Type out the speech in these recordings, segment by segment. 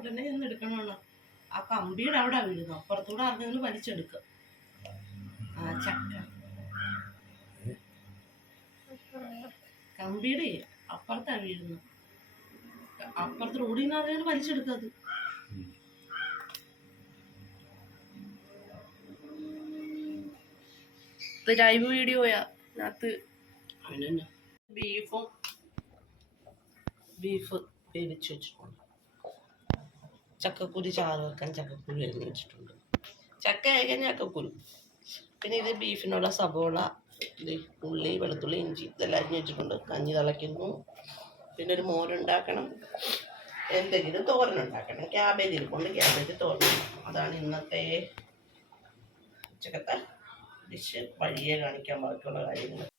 ഉടനെ ചെന്ന് എടുക്കണമാണ് ആ കമ്പിയുടെ അവിടെ വീഴുന്നു അപ്പുറത്തൂടെ ആർക്കെങ്കിലും വലിച്ചെടുക്കുക ആ ചക്ക. കമ്പിയുടെ അപ്പുറത്താ വീഴുന്നു. അപ്പുറത്ത് റോഡിൽ നിന്ന് ആരെങ്കിലും വലിച്ചെടുക്കത് ലൈവ് വീഡിയോയാ. അതിനകത്ത് ബീഫും ബീഫ് വേവിച്ച് വെച്ചിട്ടുണ്ട്. ചക്കക്കുരു ചാറ് വെക്കാൻ ചക്കക്കുരു എരിഞ്ഞ് വെച്ചിട്ടുണ്ട്. ചക്ക ആയിക്കഴിഞ്ഞാൽ ചക്കക്കുരു. പിന്നെ ഇത് ബീഫിനുള്ള സബോള ഉള്ളി വെളുത്തുള്ളി ഇഞ്ചി ഇതെല്ലാം അരിഞ്ഞ് വെച്ചിട്ടുണ്ട്. കഞ്ഞി തിളയ്ക്കുന്നു. പിന്നെ ഒരു മോരുണ്ടാക്കണം. എന്തെങ്കിലും തോരൻ ഉണ്ടാക്കണം ക്യാബേജ് ഇരിപ്പുണ്ട്. ക്യാബേജ് തോരൻ അതാണ് ഇന്നത്തെ ഉച്ചക്കത്തെ ഡിഷ്. വഴിയെ കാണിക്കാൻ ബാക്കിയുള്ള കാര്യങ്ങൾ.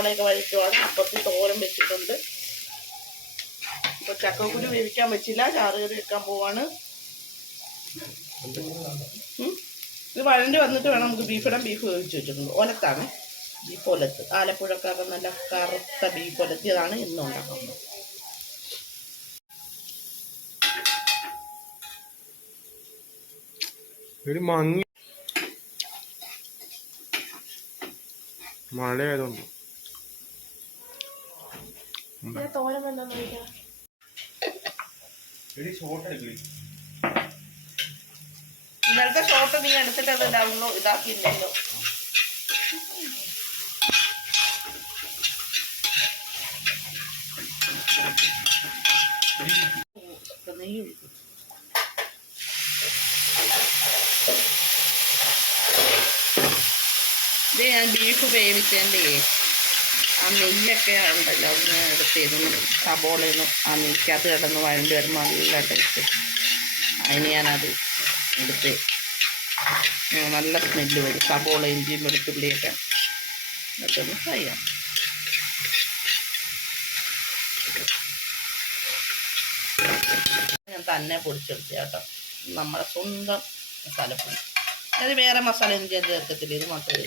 സവോളയൊക്കെ വഴിക്കുവാണ്. അപ്പുറത്ത് തോരം വെച്ചിട്ടുണ്ട്. അപ്പൊ ചക്കക്കുരു വേവിക്കാൻ പറ്റില്ല. ചാറ് കറി വെക്കാൻ പോവാണ്. ഇത് വഴണ്ടി വന്നിട്ട് വേണം നമുക്ക് ബീഫിടാൻ ബീഫ് വേവിച്ച് വെച്ചിട്ടുണ്ട്. ഒലത്താണ്. ബീഫ് ഒലത്ത്. ആലപ്പുഴക്കാരൻ നല്ല കറുത്ത ബീഫ് ഒലത്തിയതാണ് ഇന്ന് ഉണ്ടാക്കുന്നത് ഒരു മങ്ങി മഴയായതുകൊണ്ട്. തോരൻ ചോദിക്കാം ഇന്നലത്തെ ഷോട്ട് നീ എടുത്തിട്ട് അത് ഡൗൺലോഡ് ഇതാക്കിയില്ലല്ലോ. നെയ്യ് ഒഴിക്കും. ഇത് ഞാൻ ബീഫ് വേവിച്ചതിന്റെ ആ നെയ്യൊക്കെ ഉണ്ടല്ലോ അതിന് എടുത്തിരുന്നു സബോളയൊന്നും ആ നെയ്ക്കകത്ത് കിടന്ന് വഴണ്ടി വരുമ്പോൾ നല്ല ടേസ്റ്റ് അതിന് ഞാനത് എടുത്ത് നല്ല സ്മെല്ല് വരും. സബോള ഇഞ്ചിയും വെളുത്തുള്ളിയൊക്കെ എന്നിട്ടൊന്ന് ഫ്രൈ ചെയ്യാം. ഞാൻ തന്നെ പൊടിച്ചെടുത്ത കേട്ടോ. നമ്മുടെ സ്വന്തം മസാലപ്പൊടി. അത് വേറെ മസാല ഒന്നും ചേർക്കത്തില്ല. ഇത് മാത്രമേ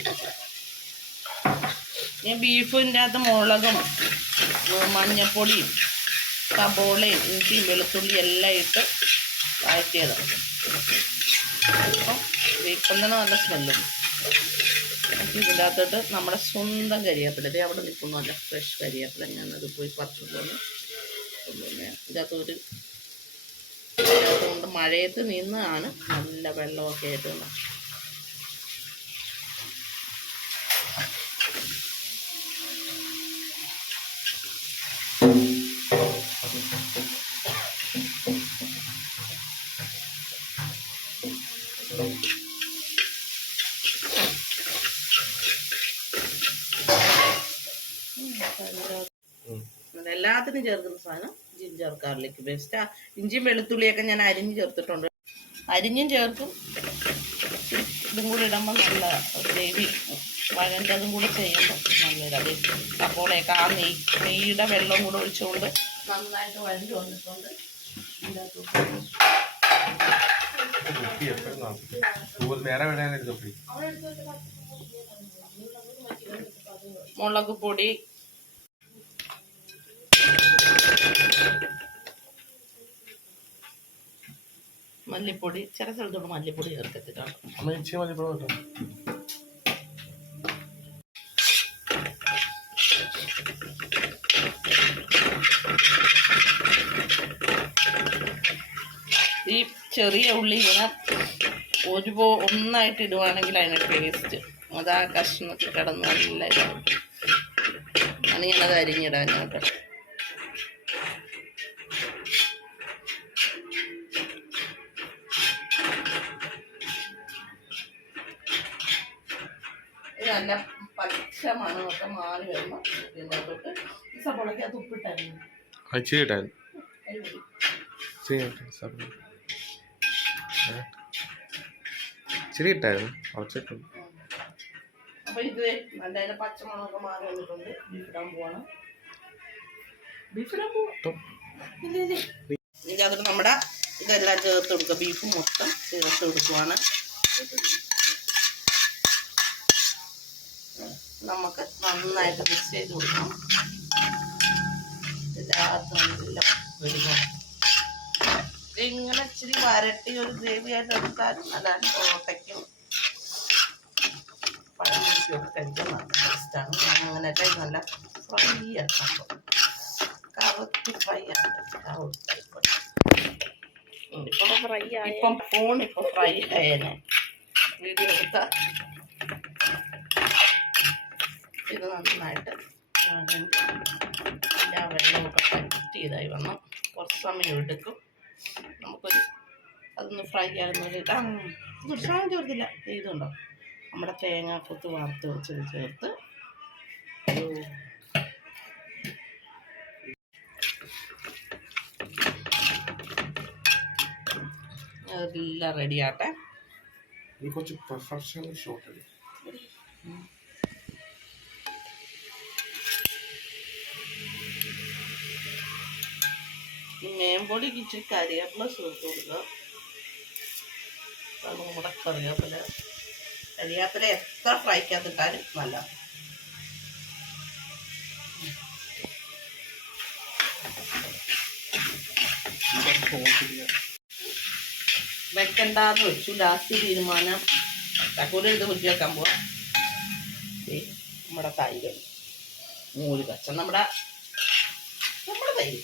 ഞാൻ ബീഫിന്റെ അകത്ത് മുളകും മഞ്ഞപ്പൊടിയും സബോളയും ഇഞ്ചിയും വെളുത്തുള്ളി എല്ലാം ഇട്ട് വഴറ്റിയത് അപ്പം ഇപ്പം നല്ല സ്മെല്ലും. ഇതിന്റെ അകത്തോട്ട് നമ്മുടെ സ്വന്തം കരിവേപ്പില ഇത് അവിടെ നിൽക്കുന്നു നല്ല ഫ്രഷ് കരിവേപ്പില ഞാനത് പോയി പറിച്ചു പോകുന്നു കൊണ്ടുവന്ന്. ഇതിനകത്തൊരു ഇതിനകത്ത് കൊണ്ട് മഴയത്ത് നിന്നാണ് നല്ല വെള്ളമൊക്കെ ആയിട്ട് എല്ലാത്തിനും ചേർക്കുന്ന സാധനം ജിഞ്ചർ ഗാർലിക് പേസ്റ്റ് ഇഞ്ചിയും വെളുത്തുള്ളിയൊക്കെ ഞാൻ അരിഞ്ഞ് ചേർത്തിട്ടുണ്ട്. അരിഞ്ഞും ചേർക്കും. ഇതും കൂടി ഇടുമ്പോൾ നല്ല ഗ്രേവി വഴന്റതും കൂടി ചെയ്യുമ്പോൾ നല്ലൊരു സപ്പോളയൊക്കെ ആ നെയ് നെയ്യുടെ വെള്ളം കൂടെ ഒഴിച്ചുകൊണ്ട് നന്നായിട്ട് വഴഞ്ഞു വന്നിട്ടുണ്ട്. ഇതിന്റെ കുട്ടി എപ്പോഴും നോക്കും വേറെ എവിടെയാണ് എടുത്തു മുളക് പൊടി മല്ലിപ്പൊടി. ചില സ്ഥലത്തോട് മല്ലിപ്പൊടി ചേർക്കത്തിട്ടാണ് അമ്മ ഇച്ചിരി ചെറിയ ഉള്ളി ഇങ്ങനെ ഒരു പോ ഒന്നായിട്ട് ഇടുവാണെങ്കിൽ അതിന് ടേസ്റ്റ് അതാ കഷ്ണത്തിൽ കിടന്ന് നല്ല ഇതാവും ആണ് ഞാനത് അരിഞ്ഞിടാൻ കേട്ടോ. നല്ല പച്ച മണമൊക്കെ മാറി വരുമ്പോൾ ഈ സപ്പോളയ്ക്ക് അത് ഉപ്പിട്ടായിരുന്നു. ഇച്ചിരി ഇട്ടായിരുന്നു. കുറച്ചിട്ടുണ്ട് അപ്പൊ ഇത് അതിന്റെ പച്ചമണമൊക്കെ മാറി വന്നിട്ടുണ്ട്. ബീഫ് പോവാണ്. ബീഫ് പോവാ? അകത്ത് നമ്മുടെ ഇതെല്ലാം ചേർത്ത് കൊടുക്കുക. ബീഫ് മൊത്തം ചേർത്ത് കൊടുക്കുവാണ്. നമുക്ക് നന്നായിട്ട് മിക്സ് ചെയ്ത് കൊടുക്കണം ഇതിനകത്ത് നല്ല ഇങ്ങനെ ഇച്ചിരി വരട്ടി ഒരു ഗ്രേവി ആയിട്ട് എടുത്താൽ നല്ലതാണ് ഓട്ടയ്ക്കും. പഴം പൊരിക്കൊക്കെ കഴിക്കാൻ നല്ല ടേസ്റ്റാണ് ഞാൻ അങ്ങനെ കഴിക്കും നല്ല ഫ്രൈ ആക്കാം കറുത്തി ഫ്രൈ ഇപ്പൊ ഫ്രൈ ഇപ്പം ഫോൺ ഇപ്പം ഫ്രൈ ആയേനെ. വീഡിയോ എടുത്ത. ഇത് നന്നായിട്ട് എല്ലാ വെള്ളമൊക്കെ പറ്റി ഇതായി വന്നു കുറച്ച് സമയം എടുക്കും. നമുക്കൊരു അതൊന്ന് ഫ്രൈ ആകുന്നൊരു ആ ദുർശാനം ചേർത്തില്ല ഇതുണ്ടോ? നമ്മുടെ തേങ്ങാക്കൊത്ത് വറുത്ത് വെച്ചത് ചേർത്ത് എല്ലാം റെഡിയാട്ടെ കുറച്ച് പെർഫെക്ഷൻ ഷോട്ട് എടുക്കും ഈ മേമ്പൊടിക്ക് ഇച്ചിരി കരിവേപ്പില ചേർത്ത് കൊടുക്കുക നമ്മുടെ കറിവേപ്പില. കരിവേപ്പില എത്ര ഫ്രൈക്കകത്തിട്ടാലും നല്ല. വെക്കണ്ടാന്ന് വെച്ചു. ലാസ്റ്റ് തീരുമാനം. തക്കൂരി എടുത്ത് കുറ്റി വെക്കാൻ പോവാം. നമ്മുടെ തൈര്. മൂൽ കച്ച നമ്മുടെ നമ്മുടെ തൈര്.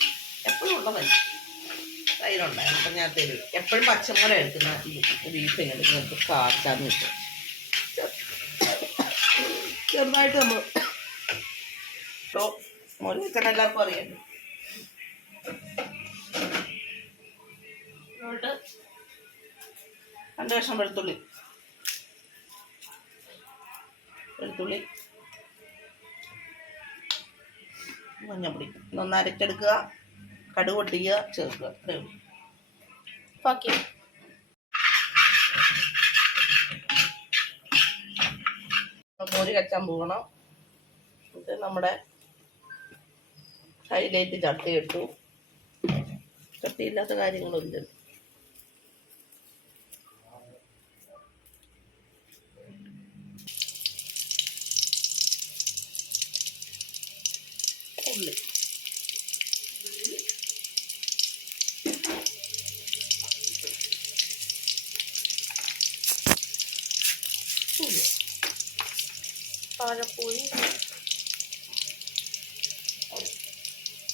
എപ്പോഴും ഉള്ള തൈര്. തൈരുണ്ടായിരുന്നു അപ്പം ഞാൻ തരും. എപ്പോഴും പച്ചമുളക് എടുക്കുന്ന ബീഫ് ഇങ്ങനെ നമുക്ക് കാച്ചാന്ന് കിട്ടും ചെറുതായിട്ട് നമ്മൾ ഇട്ടോ മോര് വെച്ചാൽ എല്ലാവർക്കും അറിയാം. രണ്ട് കഷ്ണം വെളുത്തുള്ളി. വെളുത്തുള്ളി. മഞ്ഞപ്പൊടി. ഇതൊന്ന് അരച്ചെടുക്കുക. കടുക് പൊട്ടിക്കുക ചേർക്കുക. അത്രേ ഉള്ളൂ. ഓക്കെ. മോര് കച്ചാൻ പോകണം. ഇത് നമ്മുടെ ഹൈലൈറ്റ് ചട്ടി ഇട്ടു ചട്ടിയില്ലാത്ത കാര്യങ്ങളൊന്നും ഉള്ളി ഉള്ളി പാലപ്പൂരി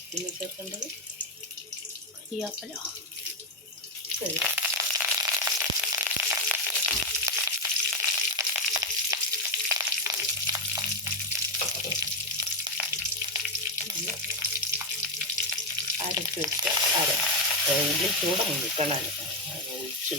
പിന്നെ ചേർക്കേണ്ടത് കരിയാപ്പല ശരി. അരച്ച് വെച്ച അര. ഉള്ളി ചൂട മുന്നിക്കണം ഒഴിച്ച്.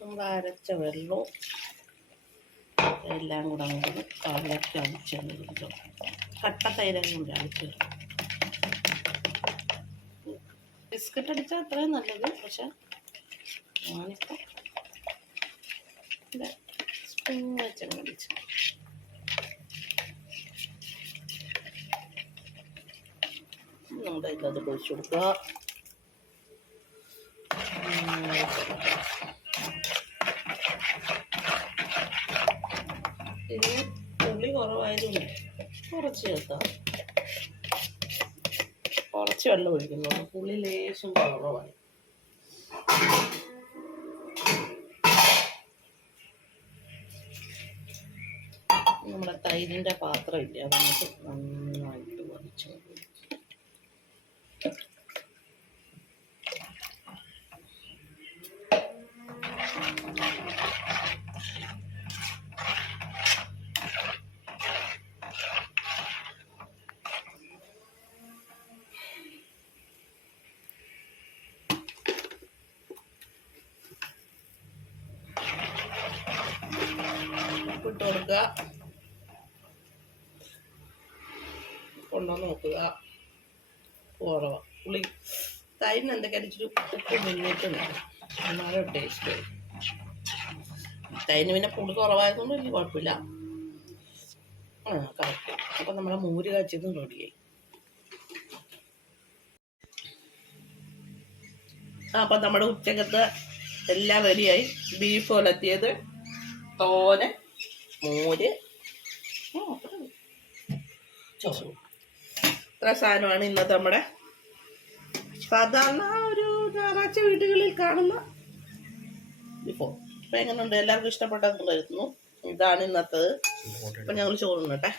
നമ്മൾ അരച്ച വെള്ളവും എല്ലാം കൂടെ അങ്ങോട്ട് കലക്കി അടിച്ചു കട്ട തൈരം കൂടി അടിച്ചു ബിസ്ക്കറ്റ് അടിച്ചാൽ അത്രയും നല്ലത് പക്ഷെ ഞാനിപ്പോൾ സ്പൂൺ വെച്ചങ്ങ് അടിച്ചു നമ്മുടെ ഇതിനകത്ത് പൊഴിച്ചു കൊടുക്കുക. ഇനി കുറവായതുകൊണ്ട് കുറച്ച് കുറച്ച് വെള്ളം ഒഴിക്കുന്നു. പുളി ലേശം കുറവായി. തൈരിന്റെ പാത്രമില്ല അതങ്ങോട്ട് നന്നായിട്ട് വലിച്ചു ഇട്ട് കൊടുക്കുക. കൊണ്ടുവന്ന് നോക്കുക. കുറവ പുളി. തൈരിന് എന്തൊക്കെ ഇച്ചിരി ഉപ്പ് മുന്നിട്ടുണ്ട് എന്നാലും ടേസ്റ്റ് തൈരിന് പിന്നെ പുളി കുറവായതുകൊണ്ട് വലിയ കുഴപ്പമില്ല. ആ കറക്റ്റ് അപ്പം നമ്മളെ മൂര് കാച്ചിയതും റെഡിയായി അപ്പം നമ്മുടെ ഉച്ചക്കത്തെ എല്ലാം റെഡിയായി ബീഫ് ഒലത്തിയത് തോരൻ മോര്. ചോറ്. ഇത്ര സാധനമാണ് ഇന്നത്തെ നമ്മുടെ സാധാരണ ഒരു ഞായറാഴ്ച വീടുകളിൽ കാണുന്ന വിഭവം അപ്പം എങ്ങനെയുണ്ട്? എല്ലാവർക്കും ഇഷ്ടപ്പെട്ടെന്ന് കരുതുന്നു. ഇതാണ് ഇന്നത്തത്. അപ്പം ഞങ്ങൾ ചോറുണ്ണട്ടെ.